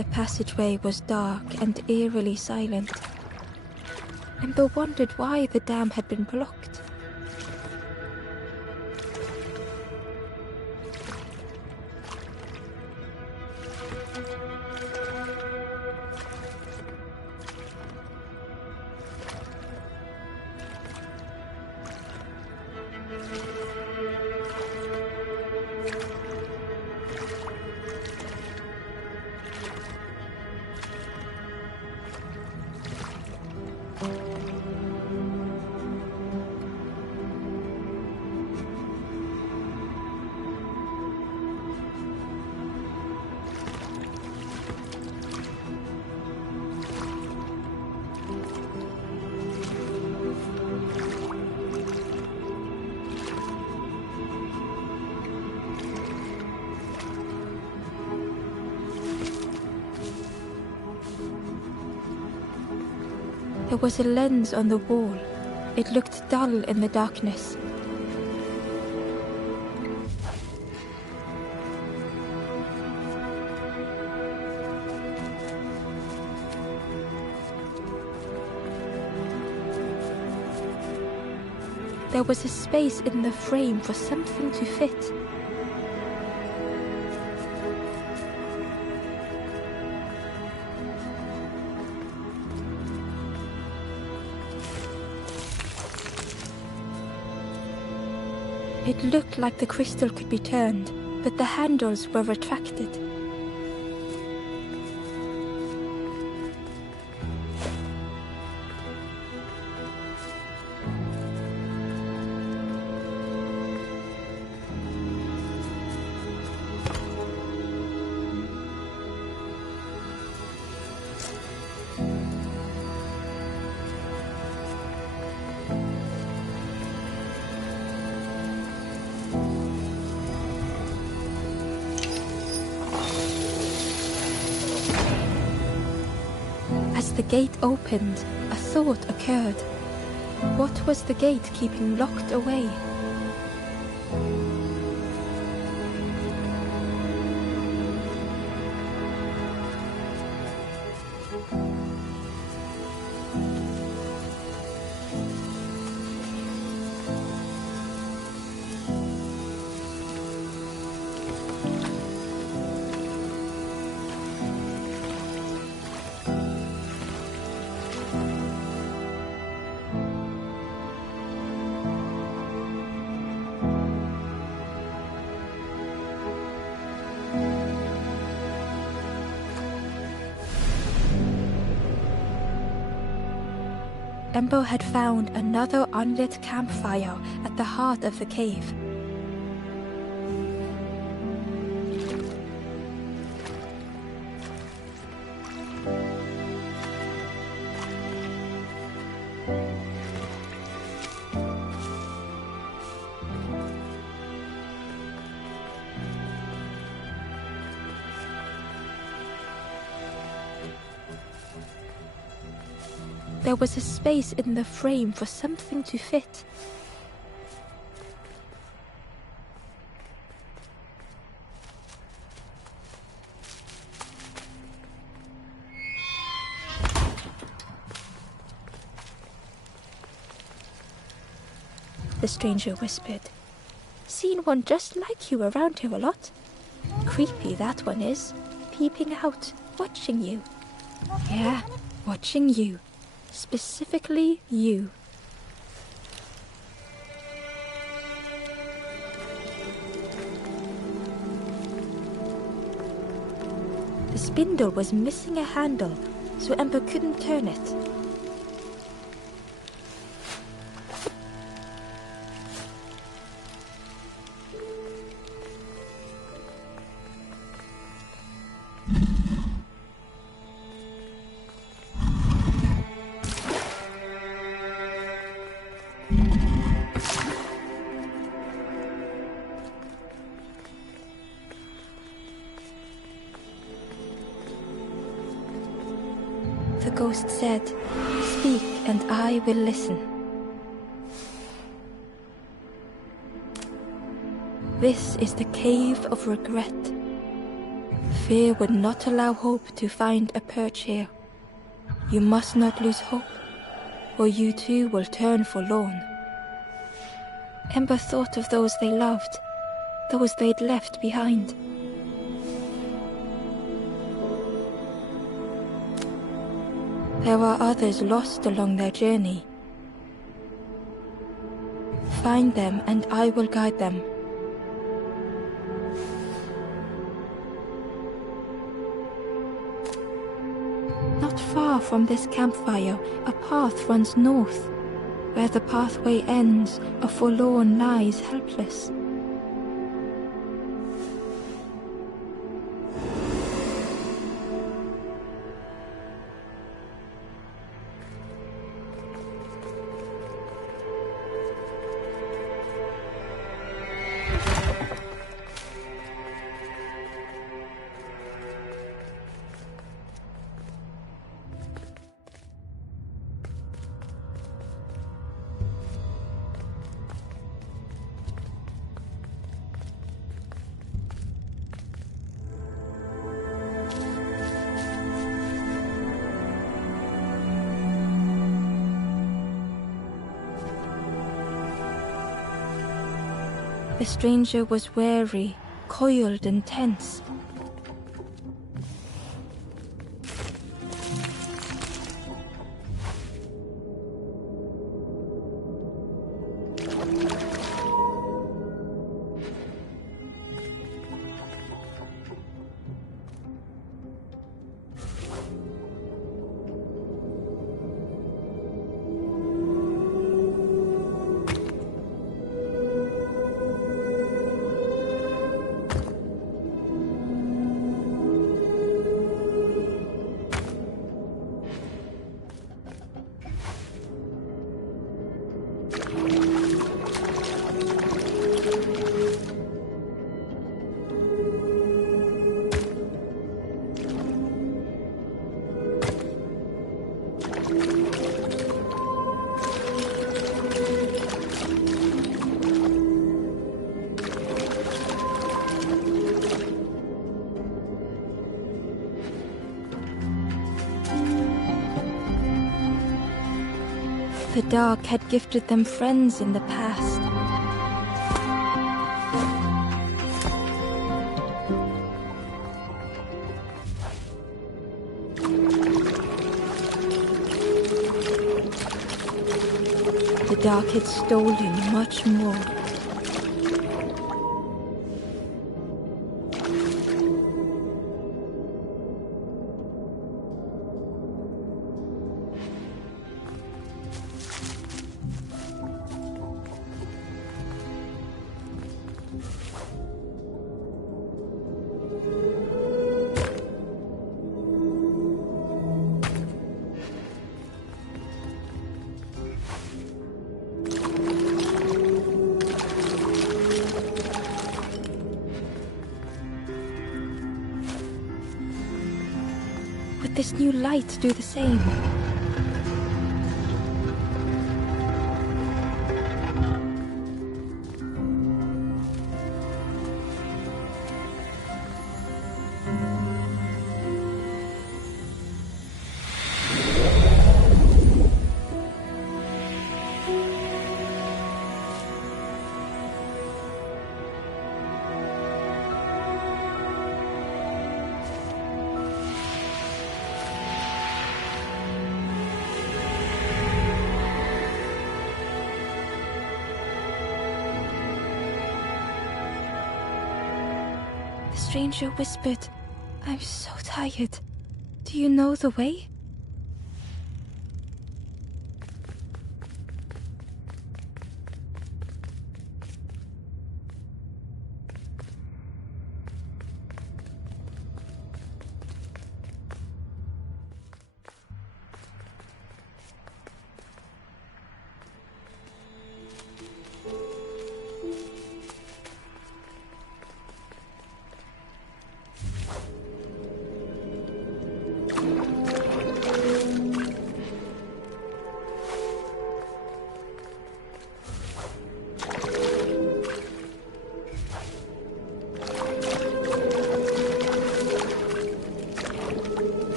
The passageway was dark and eerily silent. Ember wondered why the dam had been blocked. There was a lens on the wall. It looked dull in the darkness. There was a space in the frame for something to fit. It looked like the crystal could be turned, but the handles were retracted. As the gate opened, a thought occurred. What was the gate keeping locked away? Ember had found another unlit campfire at the heart of the cave. There was a space in the frame for something to fit. The stranger whispered. Seen one just like you around here a lot. Creepy that one is. Peeping out, watching you. Yeah, watching you. Specifically you. The spindle was missing a handle, so Ember couldn't turn it. The ghost said, "Speak and I will listen." This is the Cave of Regret. Fear would not allow hope to find a perch here. You must not lose hope, or you too will turn forlorn. Ember thought of those they loved, those they'd left behind. There are others lost along their journey. Find them and I will guide them. Not far from this campfire, a path runs north. Where the pathway ends, a forlorn lies helpless. The stranger was wary, coiled and tense. The dark had gifted them friends in the past. The dark had stolen much more. Would this new light do the same? The stranger whispered, "I'm so tired. Do you know the way?"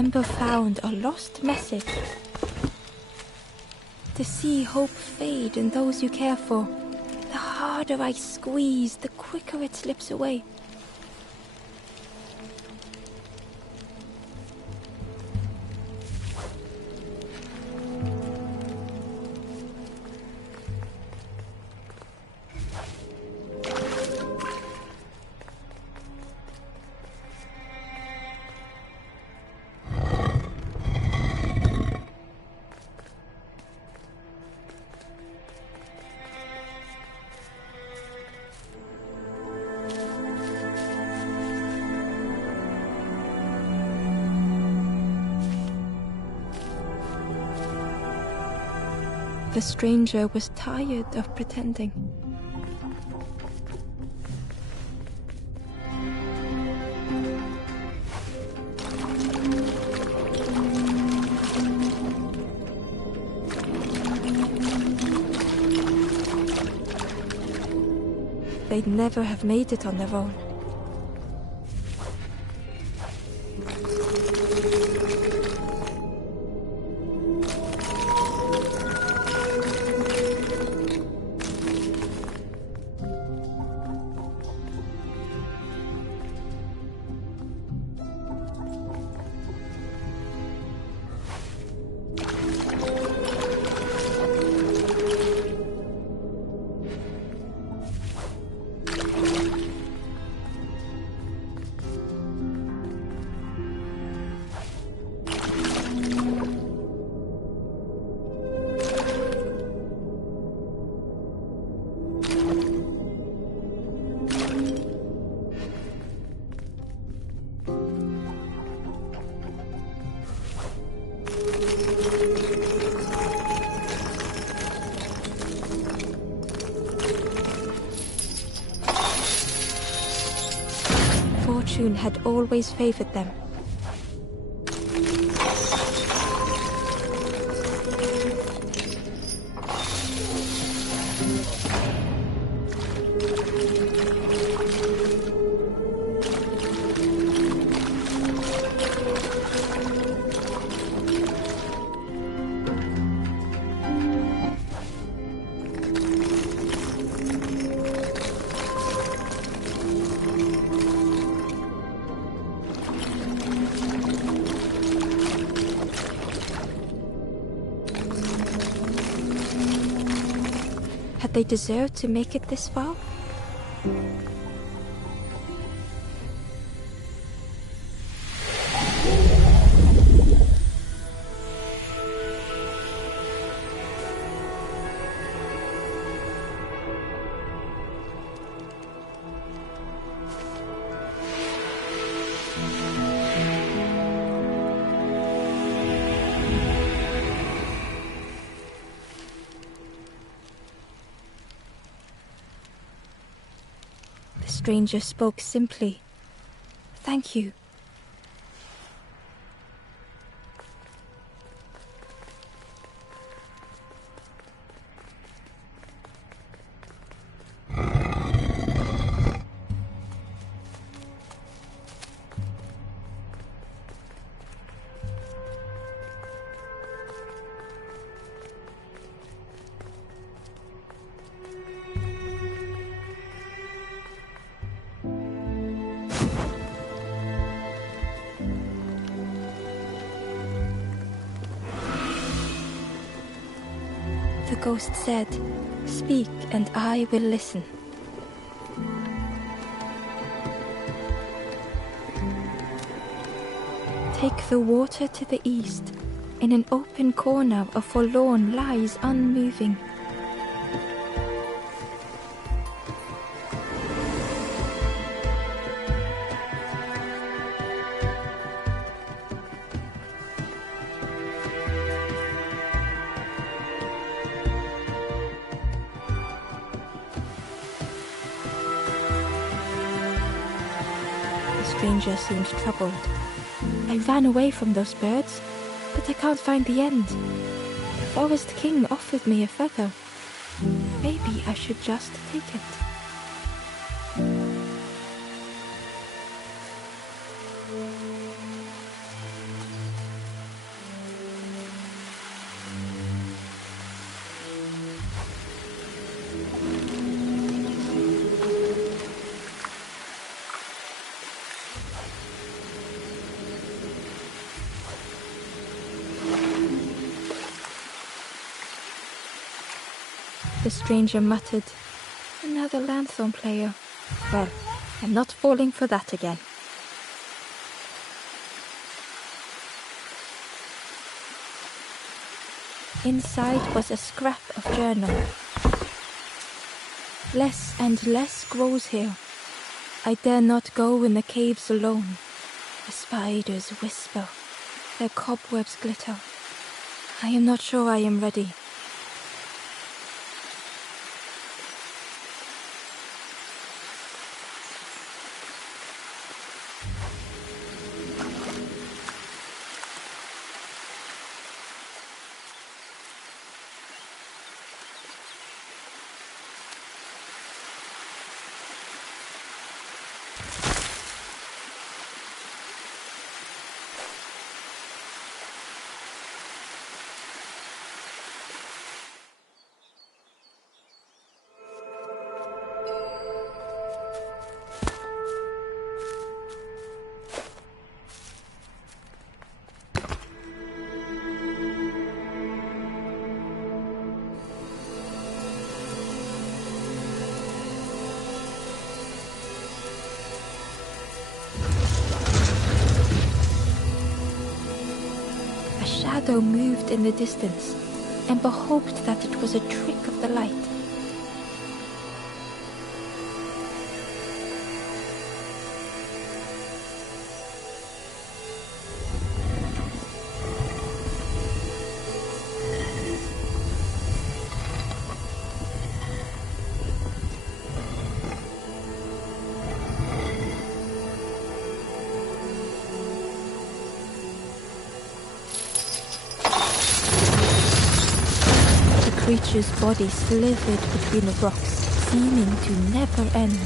Ember found a lost message. To see hope fade in those you care for, the harder I squeeze, the quicker it slips away. The stranger was tired of pretending. They'd never have made it on their own. Fortune had always favored them. Had they deserved to make it this far? The stranger spoke simply. "Thank you." The ghost said, "Speak and I will listen." Take the water to the east. In an open corner, a forlorn lies unmoving. The stranger seemed troubled. "I ran away from those birds, but I can't find the end. The Forest King offered me a feather. Maybe I should just take it." The stranger muttered. Another lanthorn player. Well, I'm not falling for that again. Inside was a scrap of journal. Less and less grows here. I dare not go in the caves alone. The spiders whisper. Their cobwebs glitter. I am not sure I am ready. A shadow moved in the distance. Ember hoped that it was a trick of the light. The creature's body slithered between the rocks, seeming to never end.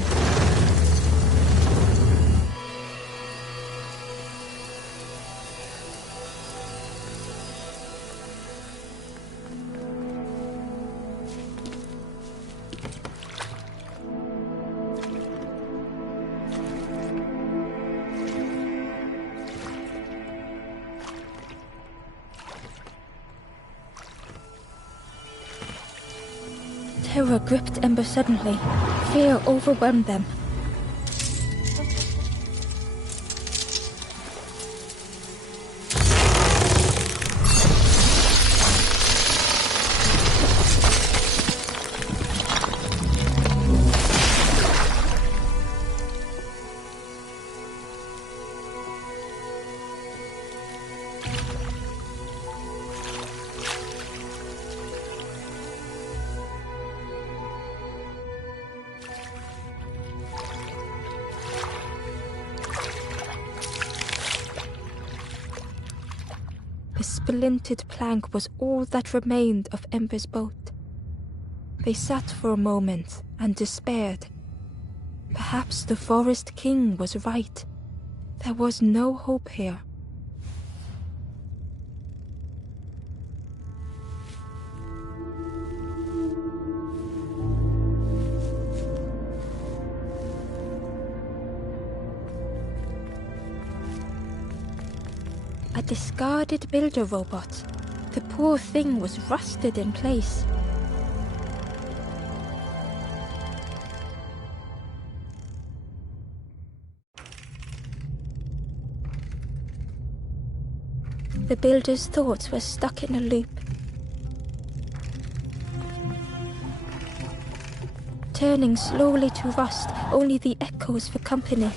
Terror gripped Ember suddenly. Fear overwhelmed them. The splintered plank was all that remained of Ember's boat. They sat for a moment and despaired. Perhaps the Forest King was right. There was no hope here. A discarded builder robot. The poor thing was rusted in place. The builder's thoughts were stuck in a loop. Turning slowly to rust, only the echoes for company.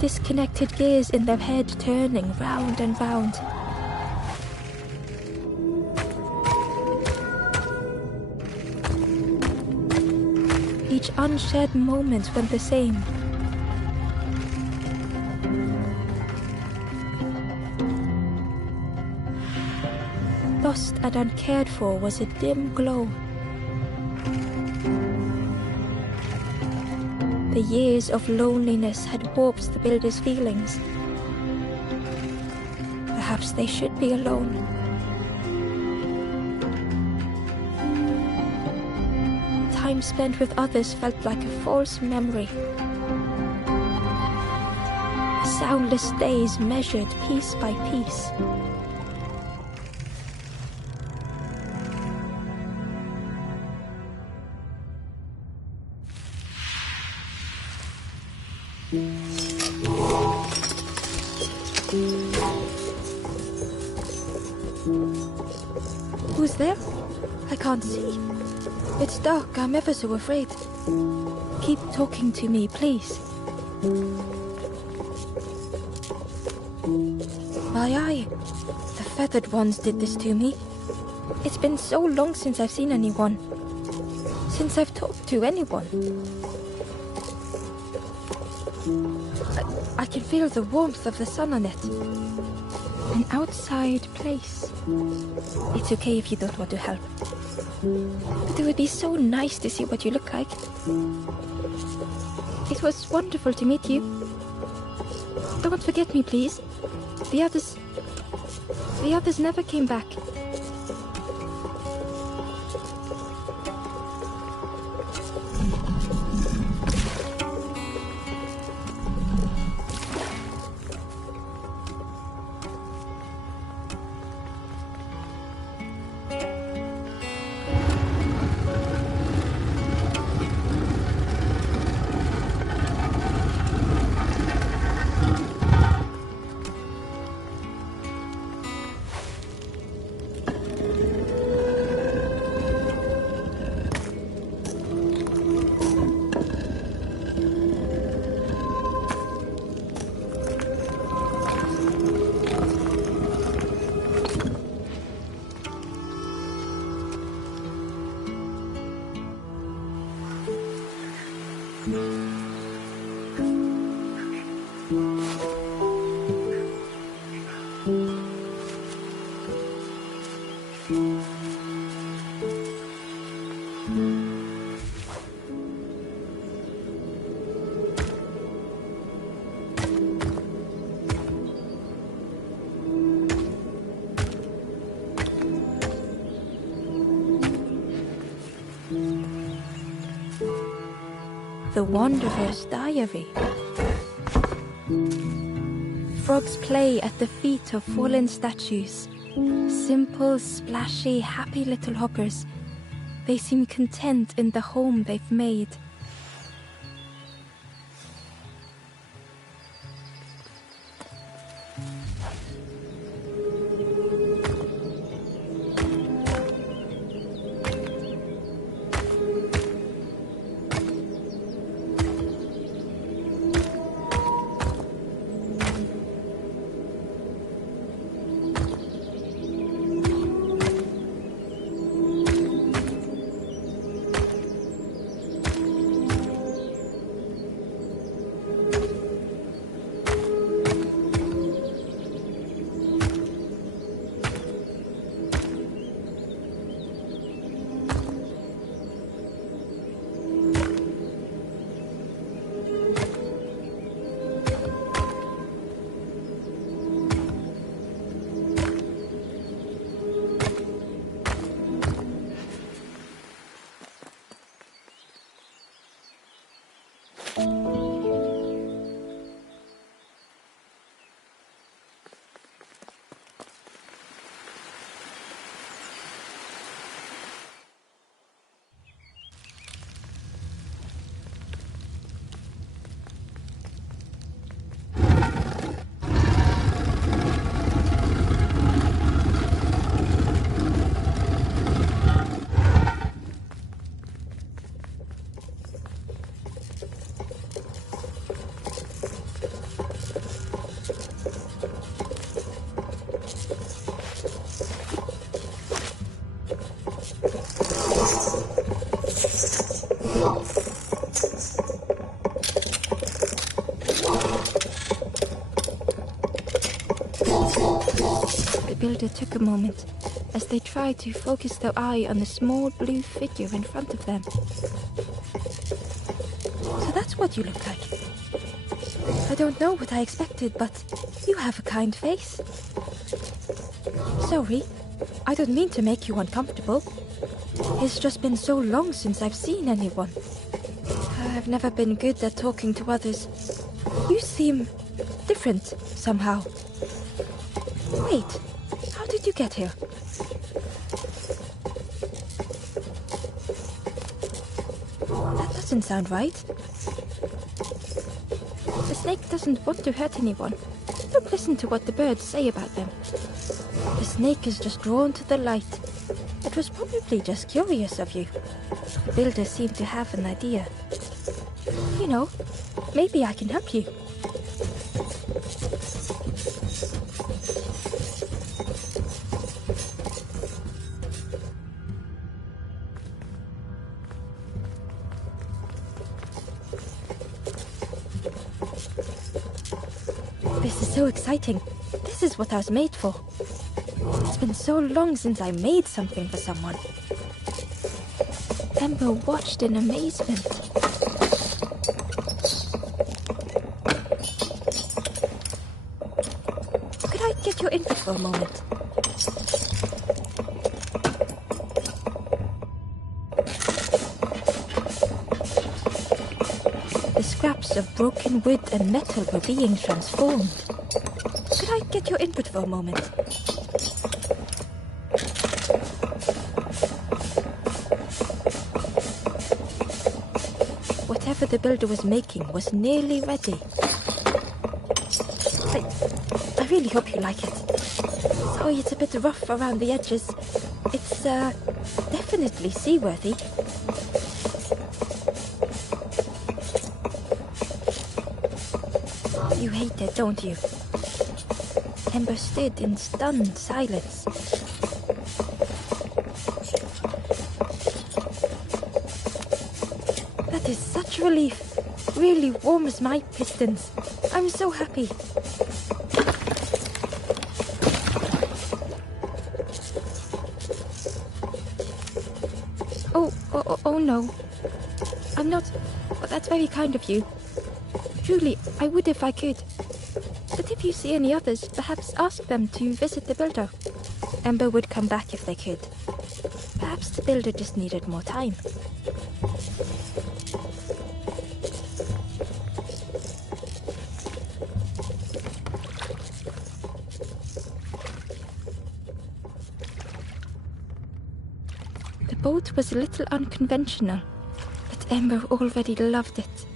Disconnected gears in their head turning round and round. Each unshared moment went the same. Lost and uncared for was a dim glow. The years of loneliness had warped the builder's feelings. Perhaps they should be alone. time spent with others felt like a false memory. Soundless days measured piece by piece. Who's there? I can't see. It's dark, I'm ever so afraid. Keep talking to me, please. My eye. The feathered ones did this to me. It's been so long since I've seen anyone. Since I've talked to anyone. I can feel the warmth of the sun on it. An outside place. It's okay if you don't want to help. But it would be so nice to see what you look like. It was wonderful to meet you. Don't forget me, please. The others never came back. The Wanderer's Diary. Frogs play at the feet of fallen statues. Simple, splashy, happy little hoppers. They seem content in the home they've made. The builder took a moment as they tried to focus their eye on the small blue figure in front of them. So that's what you look like. I don't know what I expected, but you have a kind face. Sorry, I don't mean to make you uncomfortable. It's just been so long since I've seen anyone. I've never been good at talking to others. You seem different somehow. Wait, how did you get here? That doesn't sound right. The snake doesn't want to hurt anyone. Don't listen to what the birds say about them. The snake is just drawn to the light. It was probably just curious of you. The builder seemed to have an idea. You know, maybe I can help you. This is so exciting. This is what I was made for. It's been so long since I made something for someone. Ember watched in amazement. Could I get your input for a moment? The scraps of broken wood and metal were being transformed. Could I get your input for a moment? Whatever the builder was making was nearly ready. I really hope you like it. Sorry it's a bit rough around the edges. It's, definitely seaworthy. You hate it, don't you? Ember stood in stunned silence. That is such relief. Really warms my pistons. I'm so happy. Oh no. I'm not... Well, that's very kind of you. Truly, I would if I could. But if you see any others, perhaps ask them to visit the builder. Ember would come back if they could. Perhaps the builder just needed more time. The boat was a little unconventional, but Ember already loved it.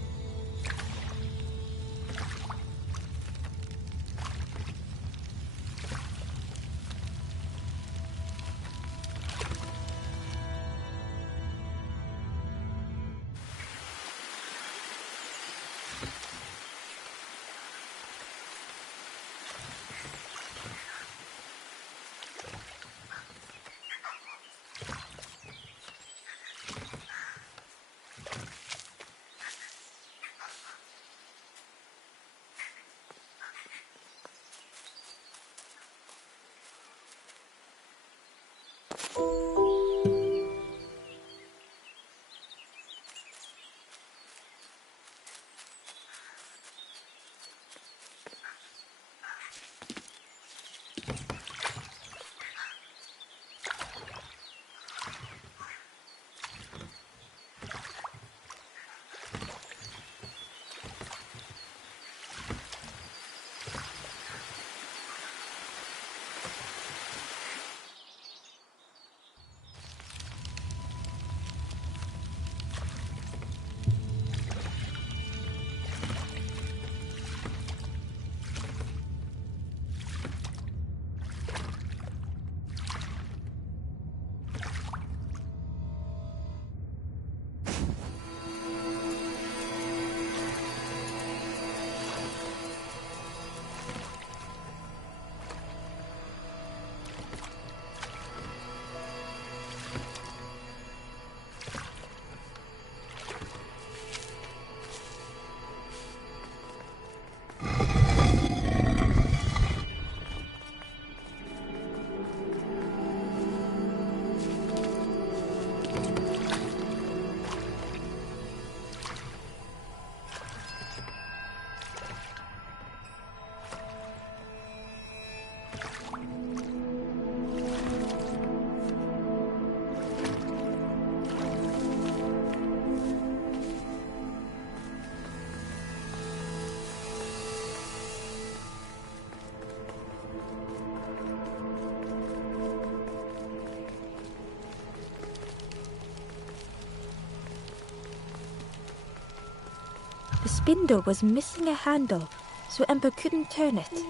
spindle was missing a handle, so Ember couldn't turn it.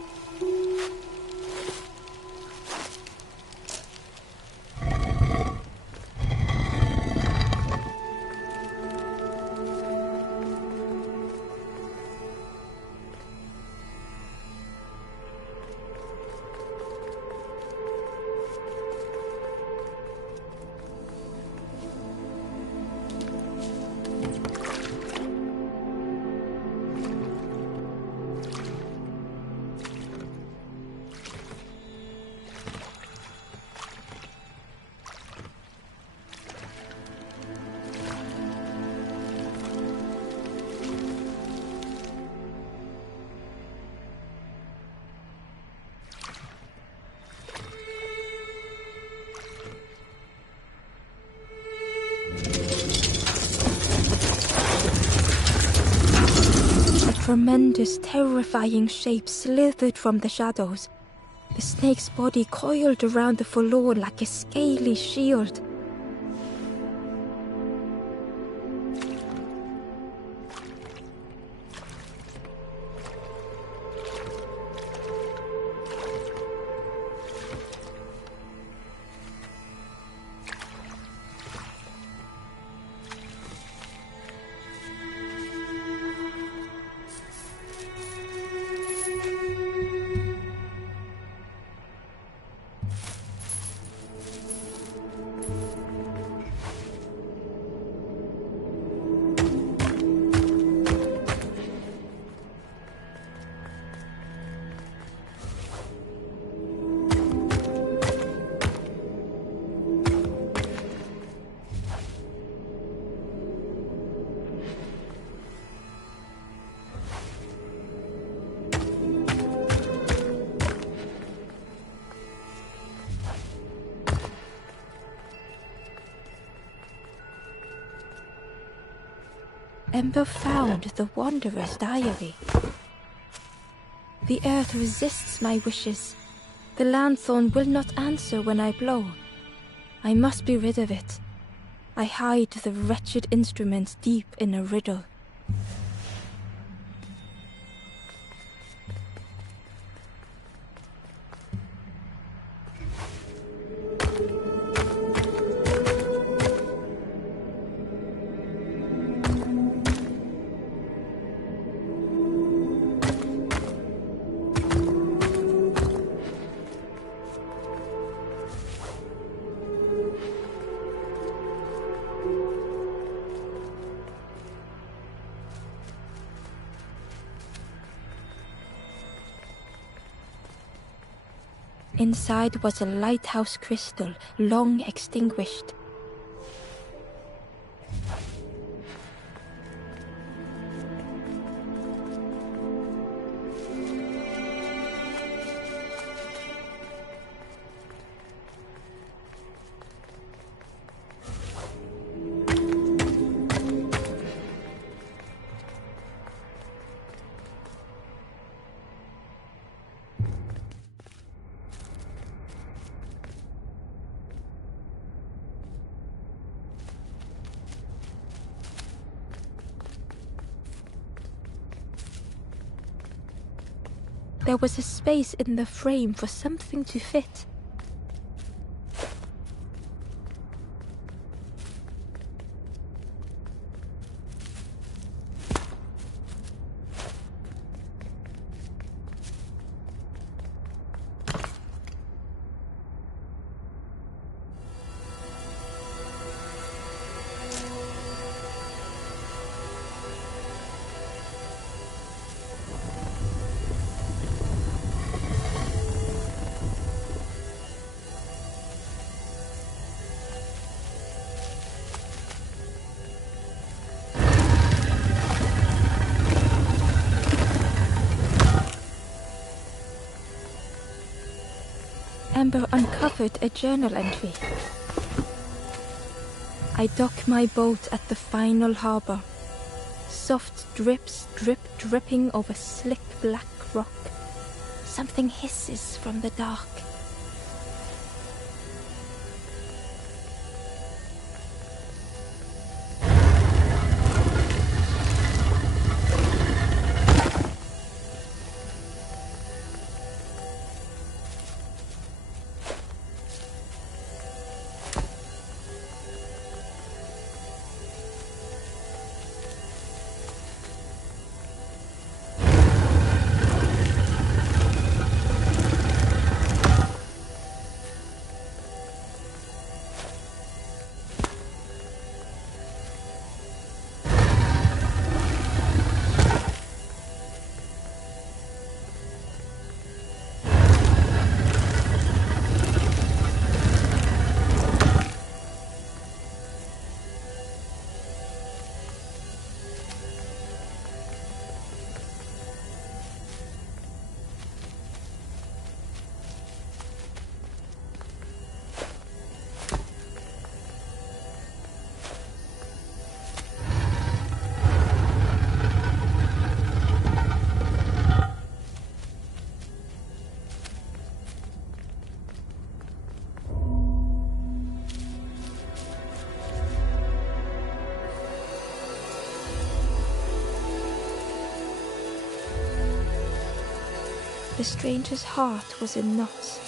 Tremendous, terrifying shape slithered from the shadows. The snake's body coiled around the forlorn like a scaly shield. Ember found the Wanderer's diary. The earth resists my wishes. The lanthorn will not answer when I blow. I must be rid of it. I hide the wretched instrument deep in a riddle. Inside was a lighthouse crystal, long extinguished. There was a space in the frame for something to fit. Ember uncovered a journal entry. I dock my boat at the final harbor. Soft drips dripping over slick black rock. Something hisses from the dark. The stranger's heart was in knots.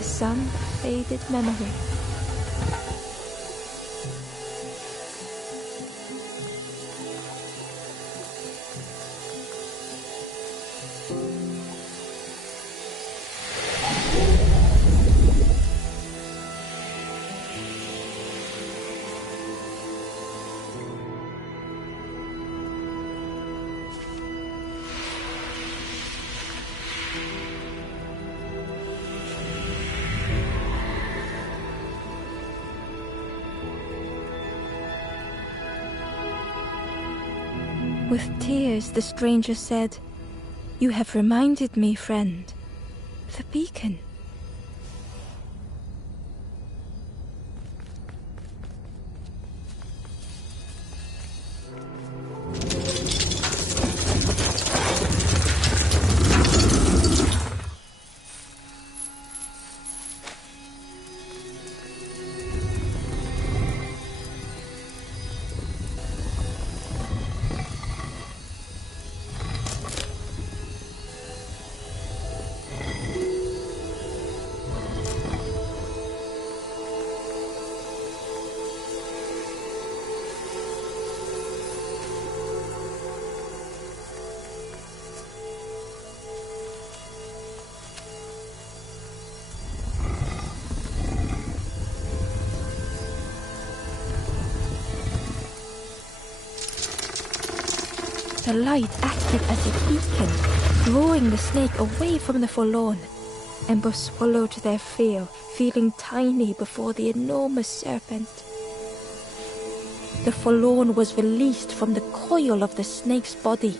Some faded memory. With tears, the stranger said, "You have reminded me, friend. The beacon." The light acted as a beacon, drawing the snake away from the forlorn. Ember swallowed their fear, feeling tiny before the enormous serpent. The forlorn was released from the coil of the snake's body.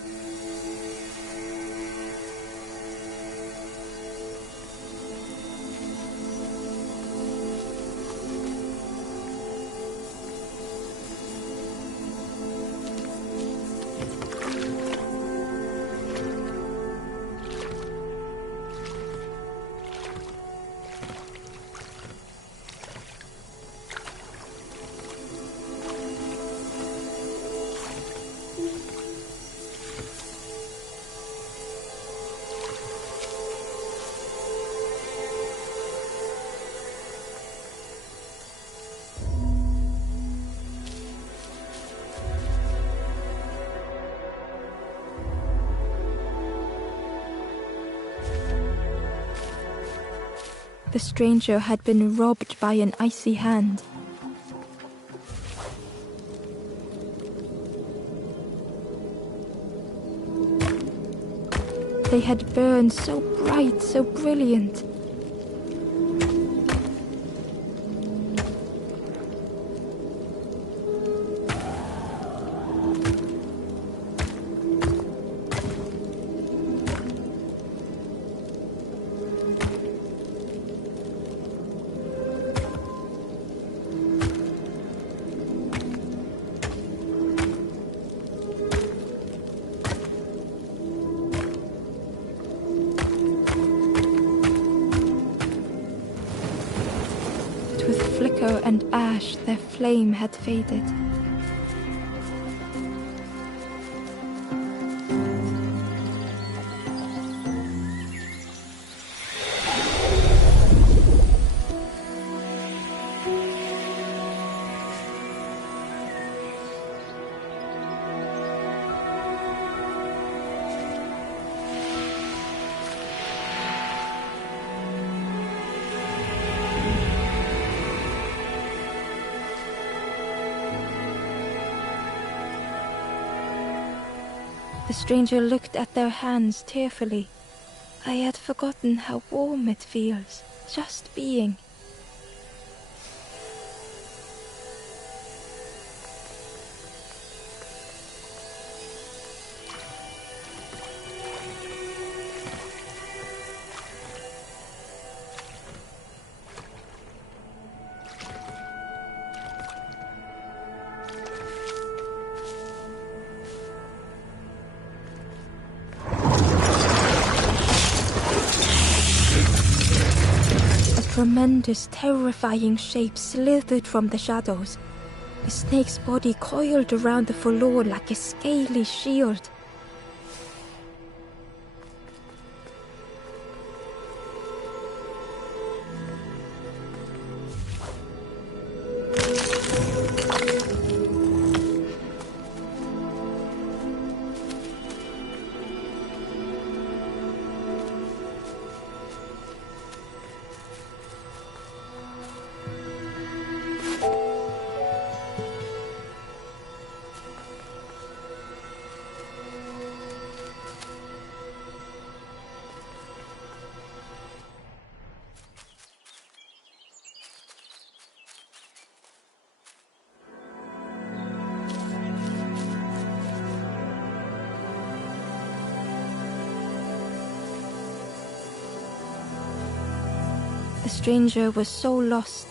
The stranger had been robbed by an icy hand. They had burned so bright, so brilliant. Flicker and ash, their flame had faded. The stranger looked at their hands tearfully. I had forgotten how warm it feels, just being. tremendous, terrifying shape slithered from the shadows. A snake's body coiled around the forlorn like a scaly shield. The stranger was so lost.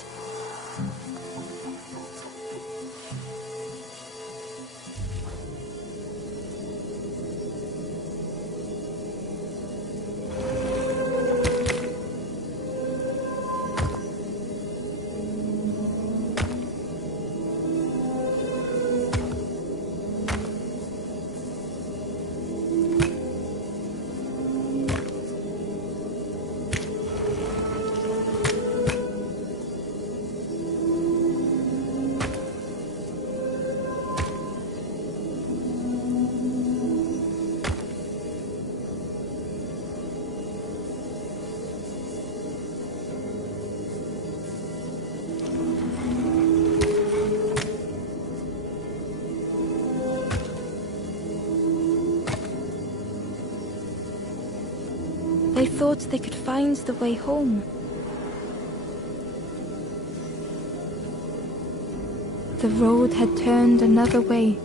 They thought they could find the way home. The road had turned another way.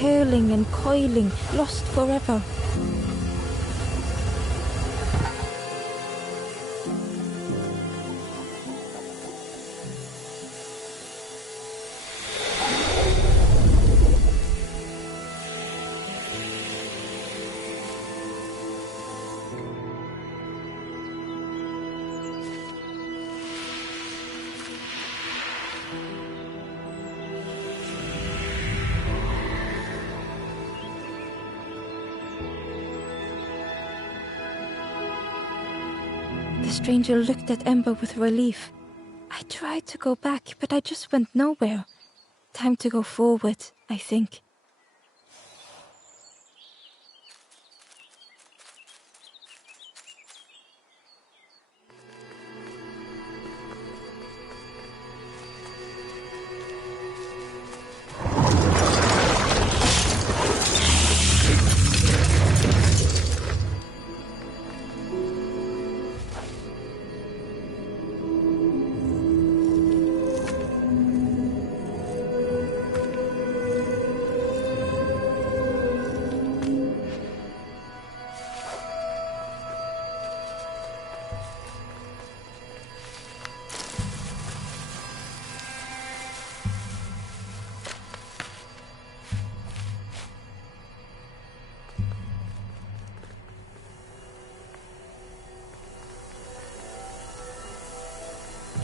Curling and coiling, lost forever. The stranger looked at Ember with relief. I tried to go back, but I just went nowhere. Time to go forward, I think.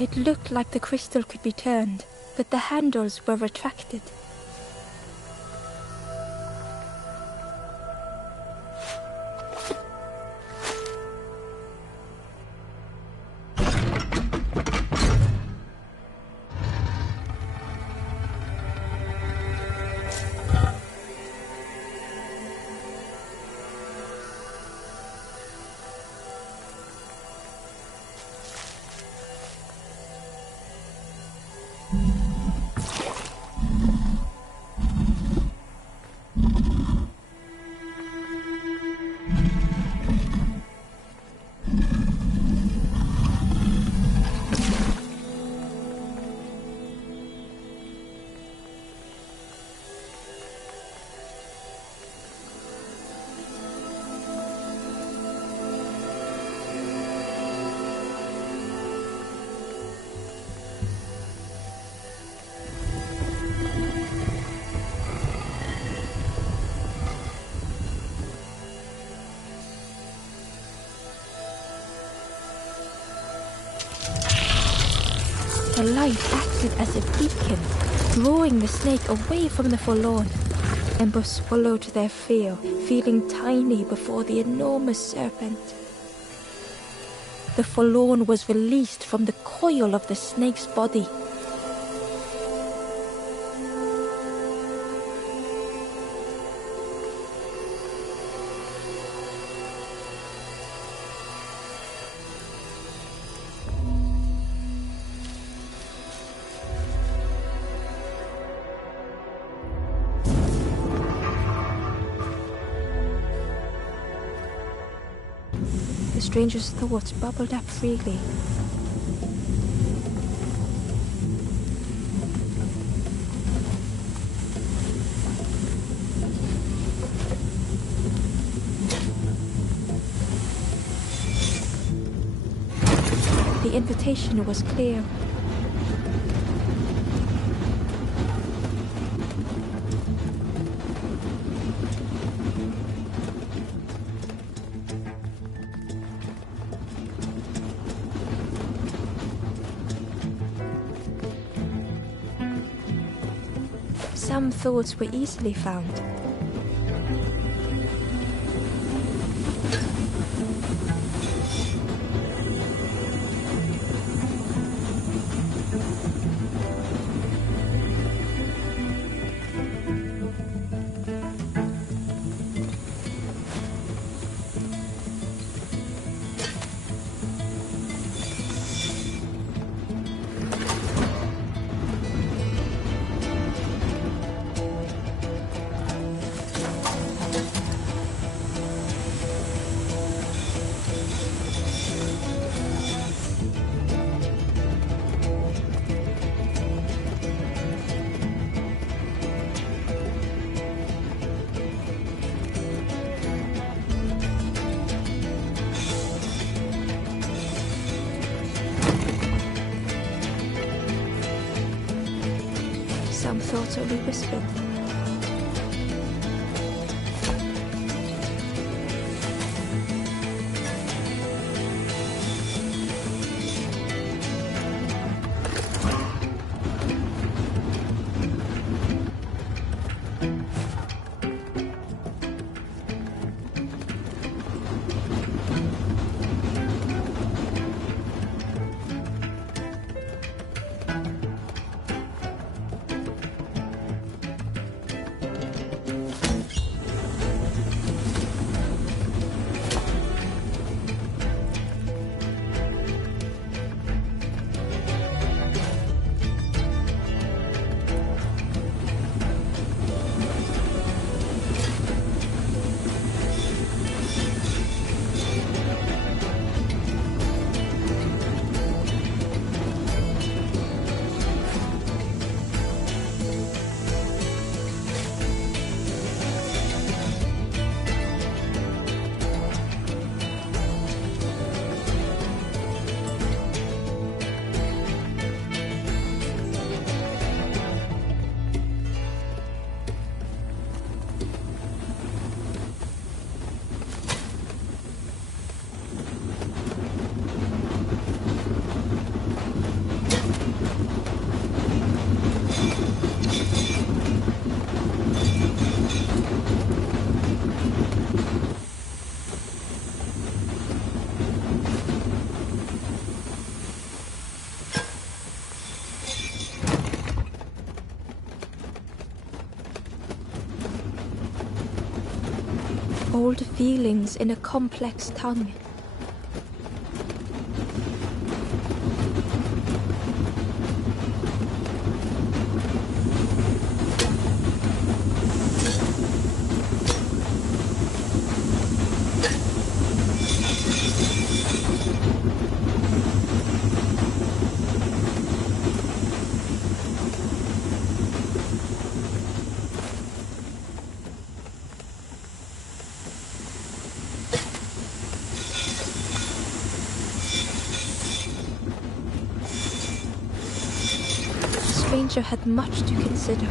It looked like the crystal could be turned, but the handles were retracted. The light acted as a beacon, drawing the snake away from the forlorn. Ember swallowed their fear, feeling tiny before the enormous serpent. The forlorn was released from the coil of the snake's body. The stranger's thoughts bubbled up freely. The invitation was clear. Some thoughts were easily found. Some thoughts only whispered. Old feelings in a complex tongue. The stranger had much to consider.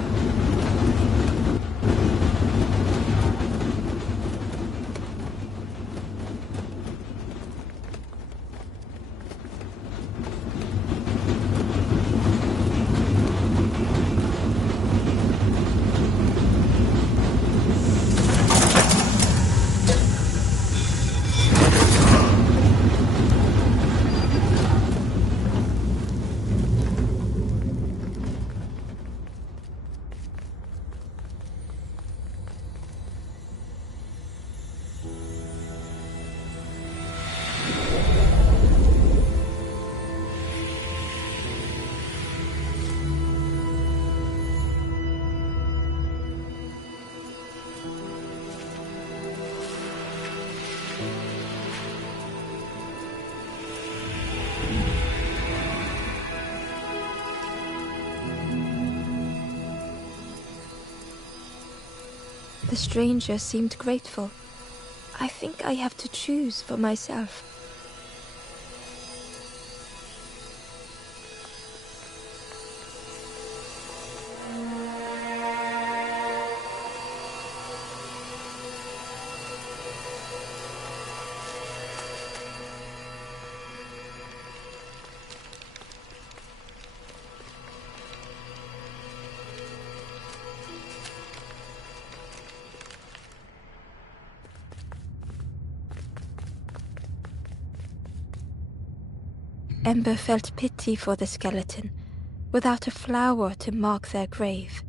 The stranger seemed grateful. I think I have to choose for myself. Ember felt pity for the skeleton, without a flower to mark their grave.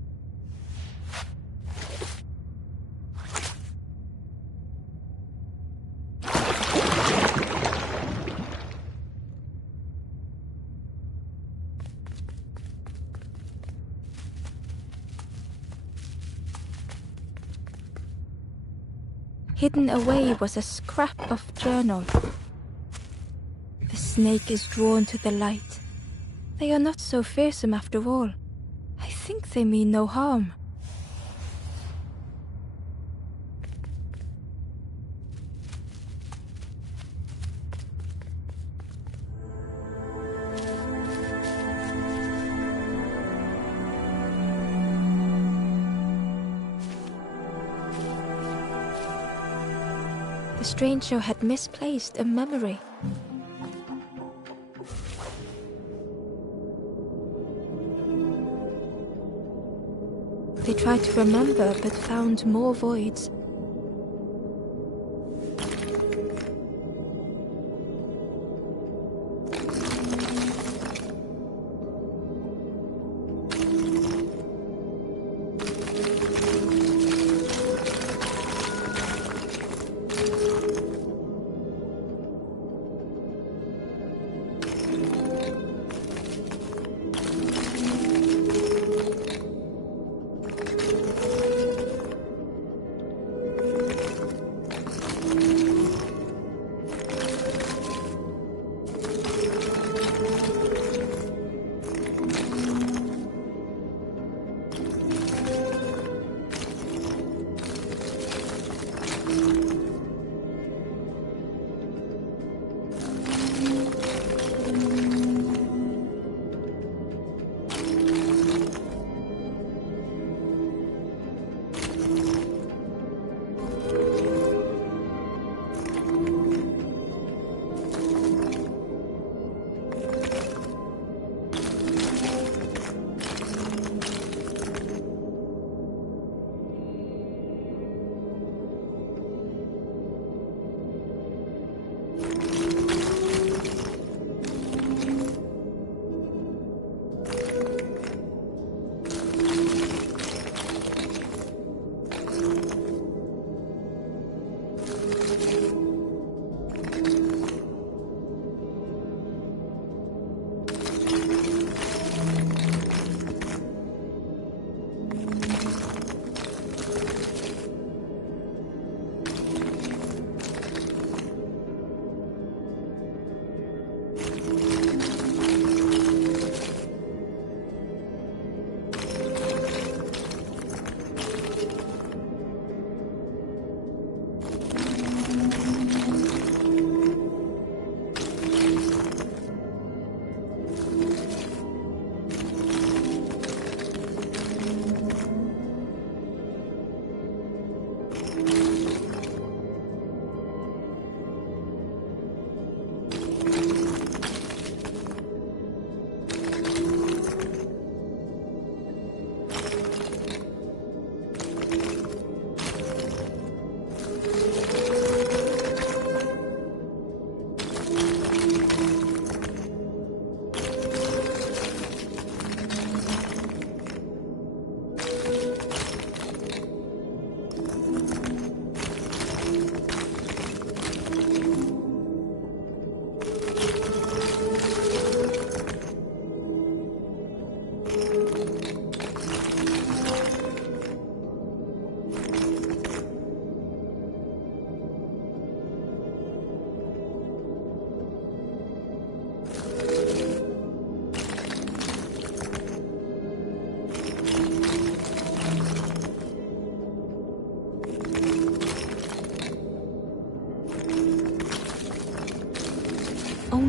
Hidden away was a scrap of journal. The snake is drawn to the light. They are not so fearsome after all. I think they mean no harm. The stranger had misplaced a memory. They tried to remember, but found more voids.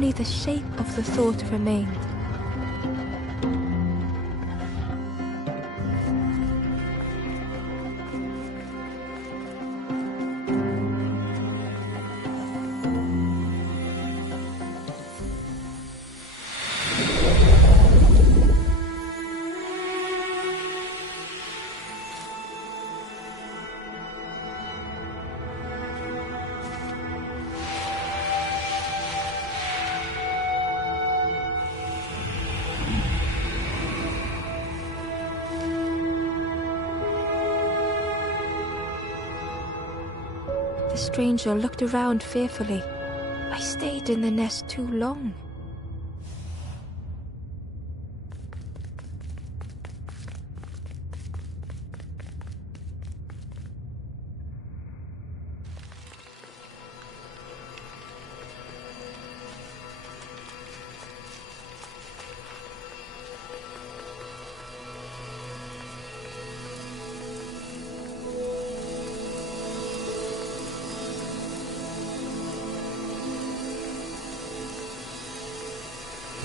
Only the shape of the thought remained. The stranger looked around fearfully. I stayed in the nest too long.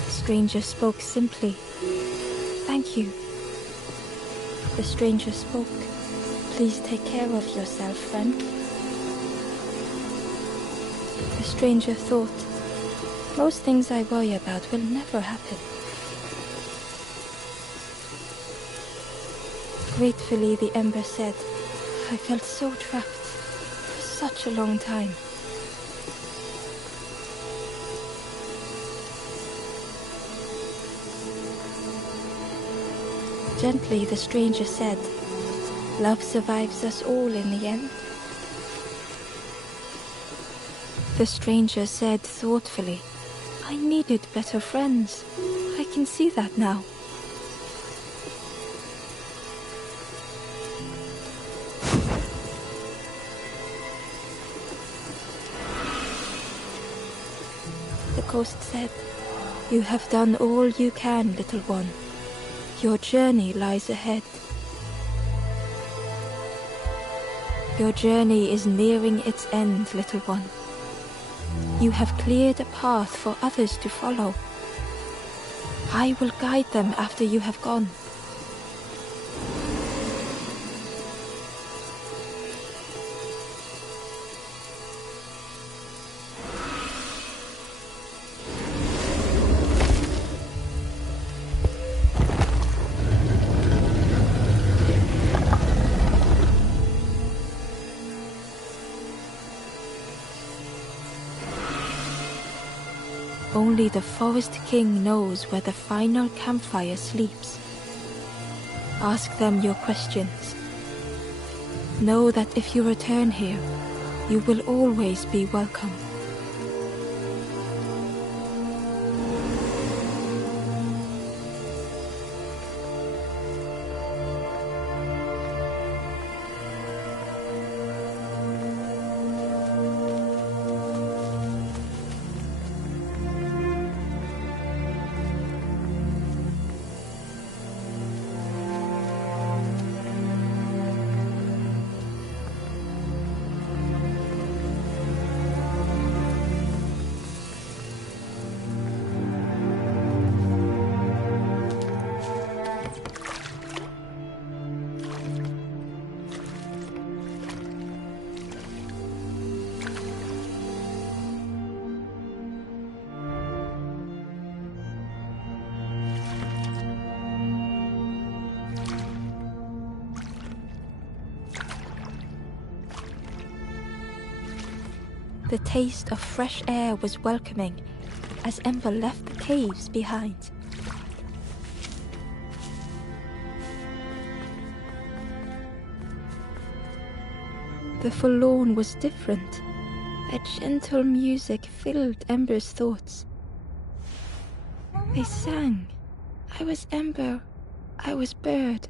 The stranger spoke simply. Thank you. The stranger spoke. Please take care of yourself, friend. The stranger thought, most things I worry about will never happen. Gratefully, the ember said, I felt so trapped for such a long time. Gently, the stranger said, love survives us all in the end. The stranger said thoughtfully, I needed better friends. I can see that now. The ghost said, you have done all you can, little one. Your journey lies ahead. Your journey is nearing its end, little one. You have cleared a path for others to follow. I will guide them after you have gone. Only the Forest King knows where the final campfire sleeps. Ask them your questions. Know that if you return here, you will always be welcome. The taste of fresh air was welcoming as Ember left the caves behind. The forlorn was different. A gentle music filled Ember's thoughts. They sang. I was Ember. I was bird.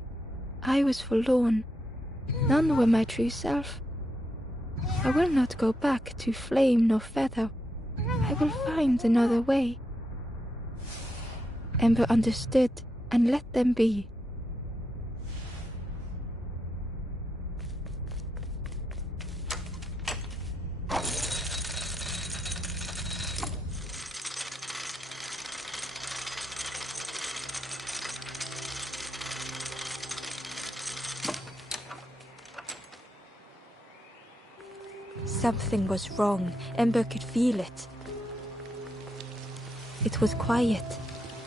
I was forlorn. None were my true self. I will not go back to flame nor feather. I will find another way. Ember understood and let them be. Something was wrong. Ember could feel it. It was quiet.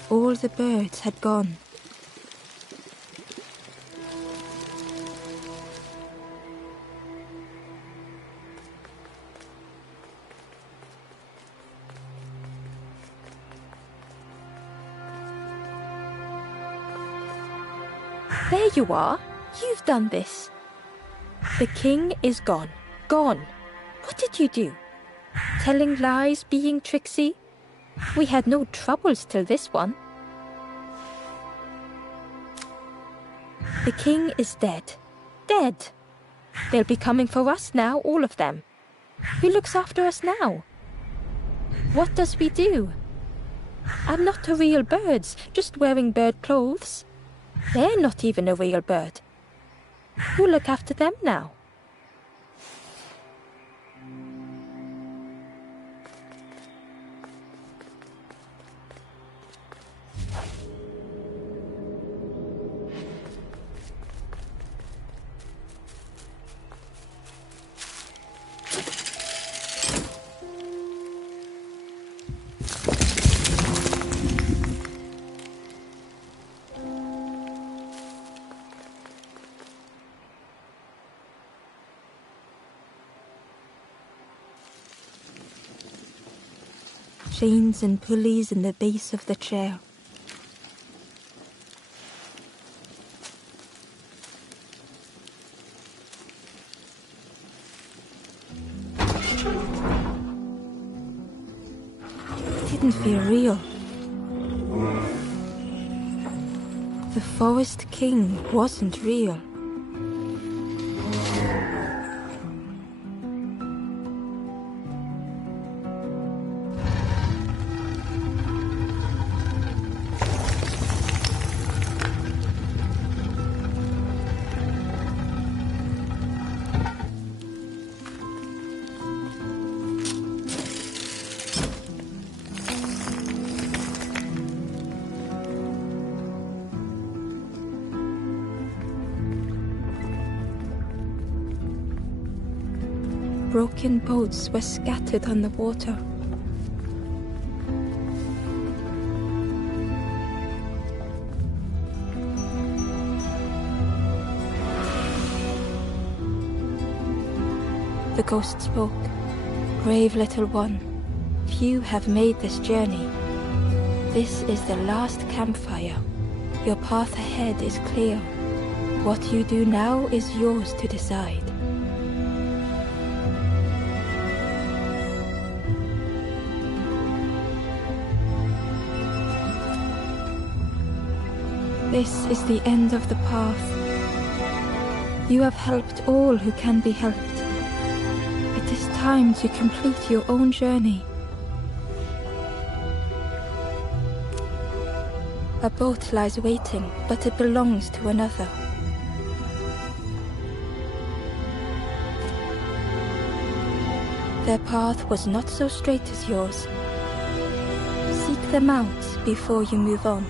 All the birds had gone. There you are. You've done this. The king is gone. Gone. What did you do? Telling lies, being tricksy? We had no troubles till this one. The king is dead. Dead. They'll be coming for us now, all of them. Who looks after us now? What does we do? I'm not a real bird, just wearing bird clothes. They're not even a real bird. Who'll look after them now? Chains and pulleys in the base of the chair. It didn't feel real. The Forest King wasn't real. Broken boats were scattered on the water. The ghost spoke. Brave little one, few have made this journey. This is the last campfire. Your path ahead is clear. What you do now is yours to decide. This is the end of the path. You have helped all who can be helped. It is time to complete your own journey. A boat lies waiting, but it belongs to another. Their path was not so straight as yours. Seek them out before you move on.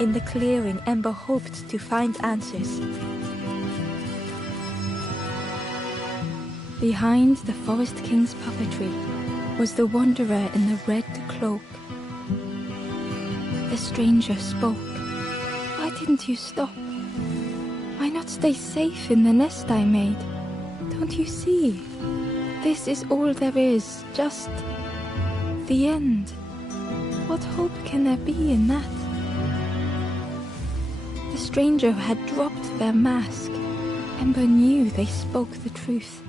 In the clearing, Ember hoped to find answers. Behind the Forest King's puppetry was the wanderer in the red cloak. The stranger spoke. Why didn't you stop? Why not stay safe in the nest I made? Don't you see? This is all there is, just the end. What hope can there be in that? The stranger had dropped their mask. Ember knew they spoke the truth.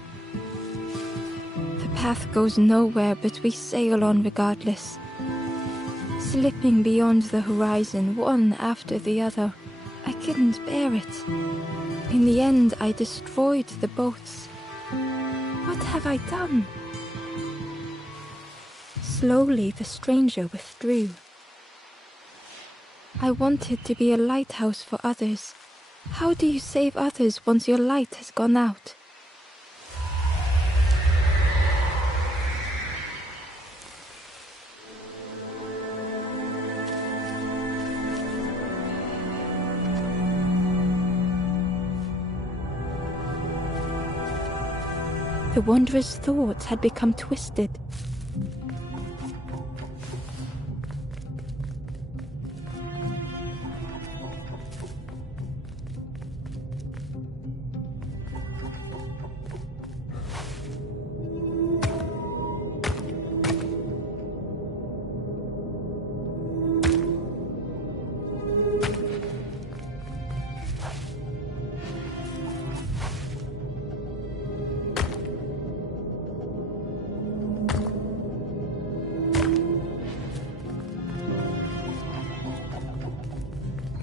The path goes nowhere, but we sail on regardless. Slipping beyond the horizon, one after the other. I couldn't bear it. In the end, I destroyed the boats. What have I done? Slowly, the stranger withdrew. I wanted to be a lighthouse for others. How do you save others once your light has gone out? The wanderer's thoughts had become twisted.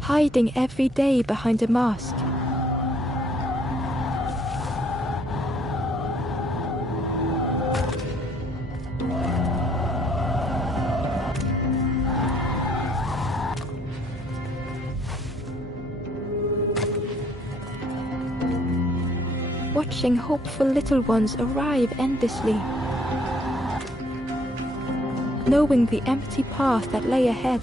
Hiding every day behind a mask. Watching hopeful little ones arrive endlessly. Knowing the empty path that lay ahead.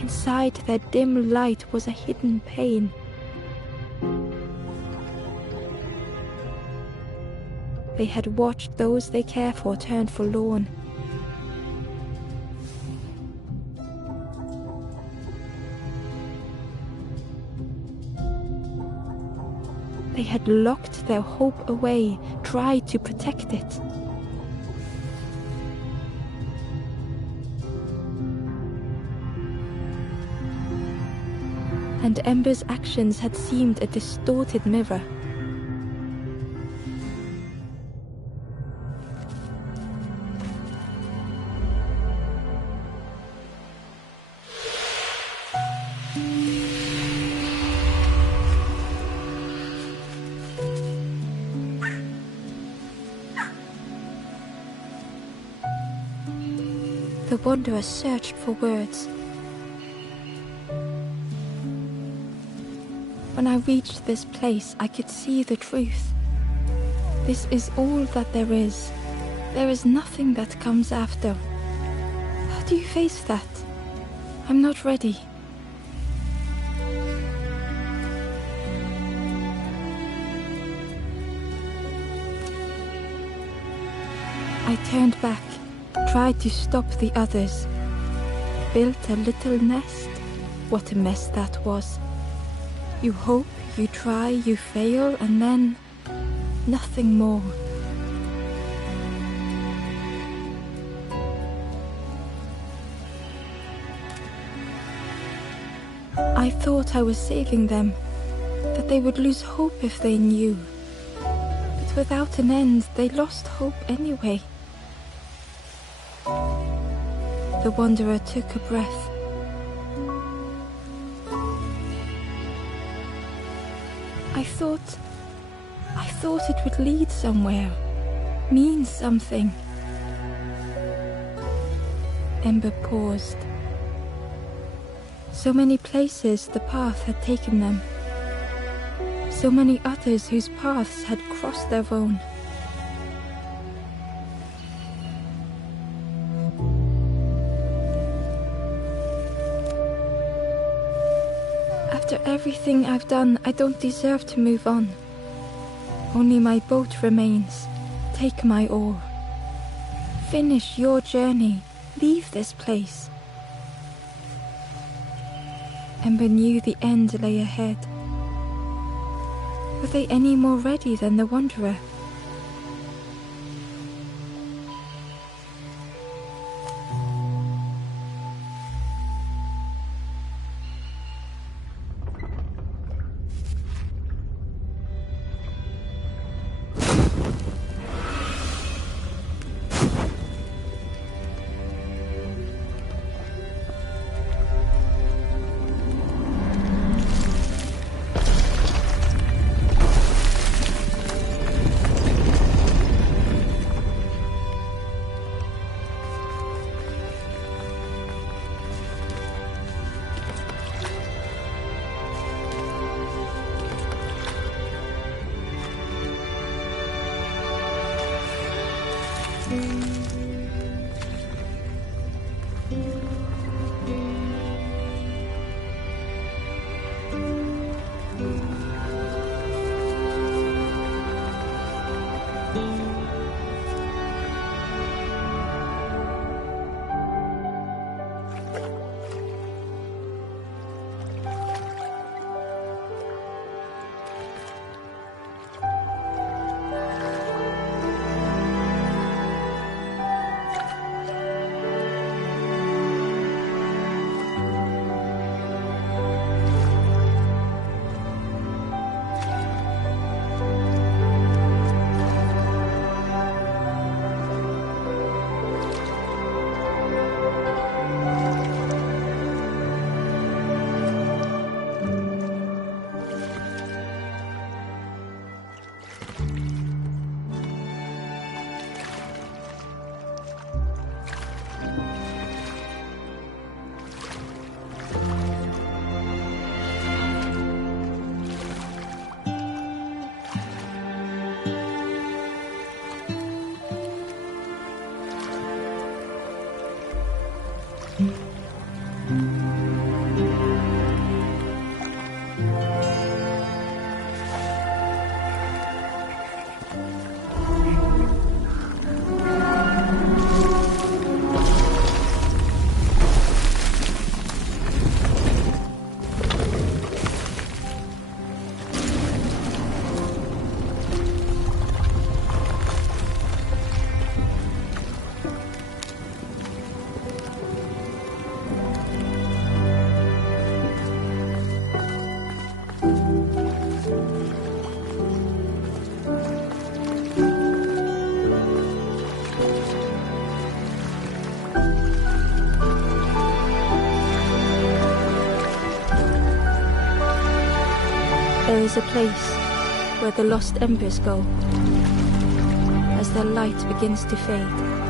Inside their dim light was a hidden pain. They had watched those they care for turn forlorn. They had locked their hope away, tried to protect it. And Ember's actions had seemed a distorted mirror. The wanderer searched for words. When I reached this place, I could see the truth. This is all that there is. There is nothing that comes after. How do you face that? I'm not ready. I turned back, tried to stop the others. Built a little nest. What a mess that was. You hope, you try, you fail, and then nothing more. I thought I was saving them, that they would lose hope if they knew. But without an end, they lost hope anyway. The wanderer took a breath. I thought it would lead somewhere, mean something. Ember paused. So many places the path had taken them. So many others whose paths had crossed their own. After everything I've done, I don't deserve to move on. Only my boat remains. Take my oar. Finish your journey. Leave this place. Ember knew the end lay ahead. Were they any more ready than the wanderer? There is a place where the lost embers go. As their light begins to fade,